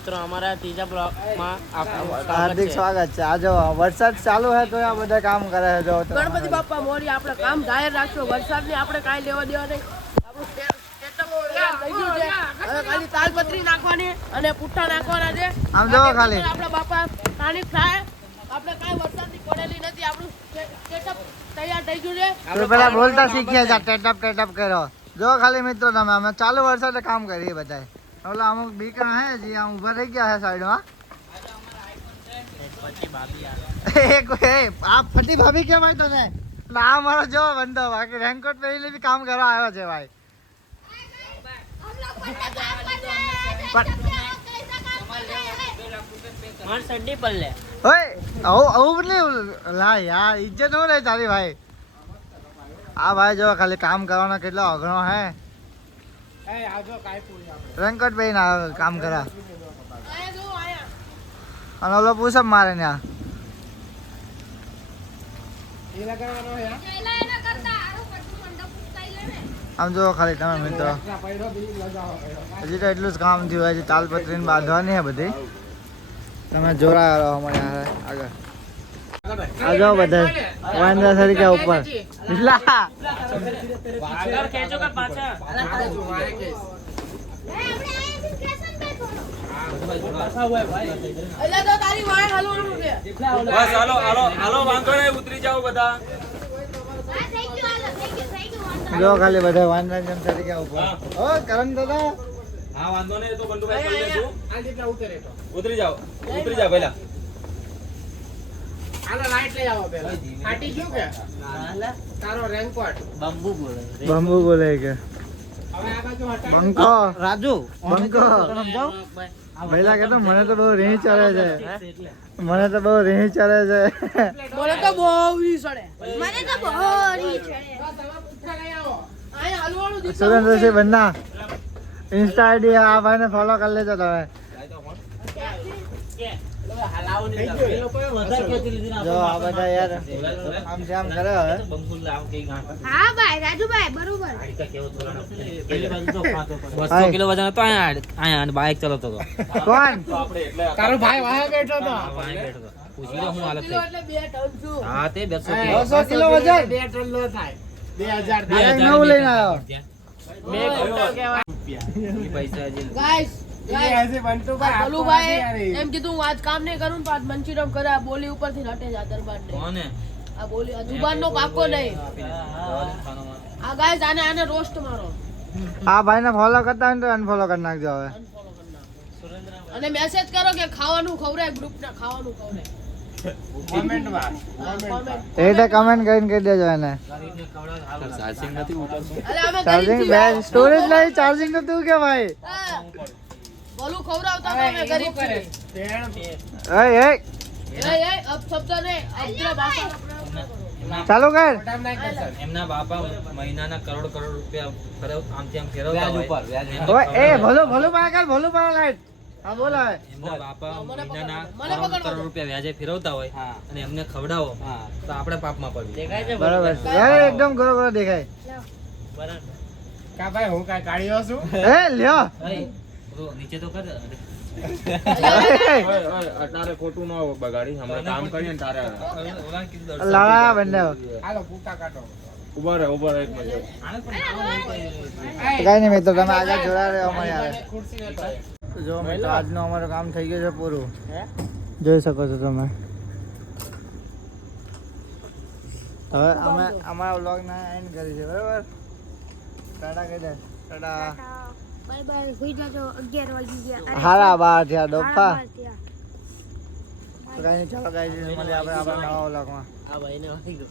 મિત્રો અમારા ત્રીજા બ્લોકમાં હાર્દિક સ્વાગત છે. આ જો વરસાદ ચાલુ છે તો આ બધા કામ કરે છે. જો ગણપતિ બાપા મોરી આપણે કામ જાહેર રાખશો. વરસાદની આપણે કાંઈ લેવા દેવા નહીં. હવે ખાલી તાલપત્રી નાખવાની અને પુઠ્ઠા નાખવાના છે. આમ જો ખાલી આપણા બાપા સ્થાનિક થાય. આપણે કાંઈ વરસાદની પડેલી નથી. આપણું સેટઅપ તૈયાર થઈ ગયું છે. તો પેલા બોલતા શીખ્યા છે. ટેટઅપ કરો. જો ખાલી મિત્રો તમે અમે ચાલુ વરસાદે કામ કરીએ બધા. ઓલા અમુક બીકરા હે જે આમ ઊભા રહી ગયા છે સાઈડમાં. આ ફટી ભાભી કેવાય તો ને આ મારો જો બંધો બાકી રેનકોટ પહેરીને બી કામ કરવા આવ્યો છે ભાઈ. લા યાર ઇજ્જત નો રહે તારી ભાઈ. આ ભાઈ જો ખાલી કામ કરવાનો કેટલો અઘરો હે. રેનકોટ પહેરીને કામ કરા અને ઓલો પુશઅપ મારે ને આમ જો ખાલી તમે મિત્રો હજી તો એટલું જ કામ થયું હોય છે. તાલપત્રી બાંધવાની હે બધી. તમે જોડાયા અમારે આગળ આ જો બધા વાંદરા તરીકે ઉપર જો ખાલી બધા વાંદરા જેમ તરીકે ઉપર. ઓ કરણ દાદા હા વાંધો નહીં તો બંદુભાઈ કરી લેશું. ઉતરી જાઓ પહેલા. આનો લાઈટ લઈ આવો પહેલા. ફાટી ગયું કે તારો રેનકોટ બંબુ બોલે કે હવે આ બાજુ હટાવી બંકો રાજુ બંકો પહેલા કે મને તો બહુ રીહ ચડે છે. મને તો બહુ રીહ ચડે છે. મને તો બહુ રી ચડે. મને તો બહુ રી ચડે. તમે પુઠ્ઠા લઈ આવો. આય હલવાળું દીધું. સુરેન્દ્રસિંહ બન્ના ઇન્સ્ટા આઈડી આ ભાઈને ફોલો કરી લેજો તમે. જો આ બધા યાર આમ જામ કરે હવે. હા ભાઈ રાજુભાઈ બરોબર 200 કિલો વજન હતો અહીંયા બાઇક ચલાવતો હતો. કોણ તારો ભાઈ વાહે બેઠો તો. પૂછી લો હું હાલત થઈ. એટલે 2 ટન છું. હા તે 200 200 કિલો કિલો વજન 2 ટન નો થાય. 2000 આ નવું લઈને આવ્યો. 2 ક્વિન્ટલ કહેવાય. પૈસા હજી ગાઈસ બોલુભાઈ એમ કીધું હું આજ કામ નહીં કરું તો આજ મંચુરિયમ કરે. આ બોલી ઉપરથી હટે જા દરબાર ને. કોને આ બોલી આ જુબાનનો પાકો નહીં. આ ગાઈસ આને રોસ્ટ મારો. આ ભાઈને ફોલો કરતા હોય ને તો અનફોલો કરી નાખજો હવે. Unfollow કરી નાખો. અને મેસેજ કરો કે ખાવાનું ખવડાય ગ્રુપ ને ખાવાનું ખવડાય. એ તો કમેન્ટ કરીને કહી દેજો એને. ચાર્જિંગ નથી ઉતરતું. અરે અમે ચાર્જિંગ બે સ્ટોરેજ લઈ ચાર્જિંગ તો તું કે ભાઈ. બોલું ખવડાવતા તો અમે ગરીબ છીએ. એ અબ શબ્દ નહીં અબ્દ્ર ભાષા. ચાલુ કર. એમના બાપા મહિનાના કરોડ રૂપિયા આમથી આમ ફેરવતા હોય. ઓય એ ભલું પાય કર ભલું પાય લાઈટ. હા બોલાય. એમના બાપા મહિનાના કરોડ રૂપિયા વ્યાજે ફેરવતા હોય અને એમને ખવડાવો તો આપણે પાપમાં પડ્યું. બરાબર છે. યાર એકદમ ગોરો દેખાય. કા ભાઈ હું કાઈ કાઢ્યો છું. એ લ્યો નીચે તો કર. તારે ખોટું ન બગાડી હમણાં કામ કરીએ ને તારે લાડા બંને હાલો પૂટા કાઢો. ઉભા રહે એક મિનિટ. કઈ નહીં મિત્રો તમે આગળ જોડા રહ્યો અમારે યાર. ખુરશી ને તો જો મિત્રો આજનું અમારું કામ થઈ ગયું છે પૂરું. જોઈ શકો છો તમે. હવે અમે અમારા વ્લોગને એન્ડ કરી છે બરાબર. ટાટા કહી દે. ટાટા. બાય બાય હોઈ જાજો 11 વાગી ગયા. હારા બાર થયા ડોફા. બાર થયા. તો કઈ નહીં ચાલો ગાઈસ મળીએ આપણે આપણા નવા વ્લોગમાં. આ ભાઈને વાગી ગયો.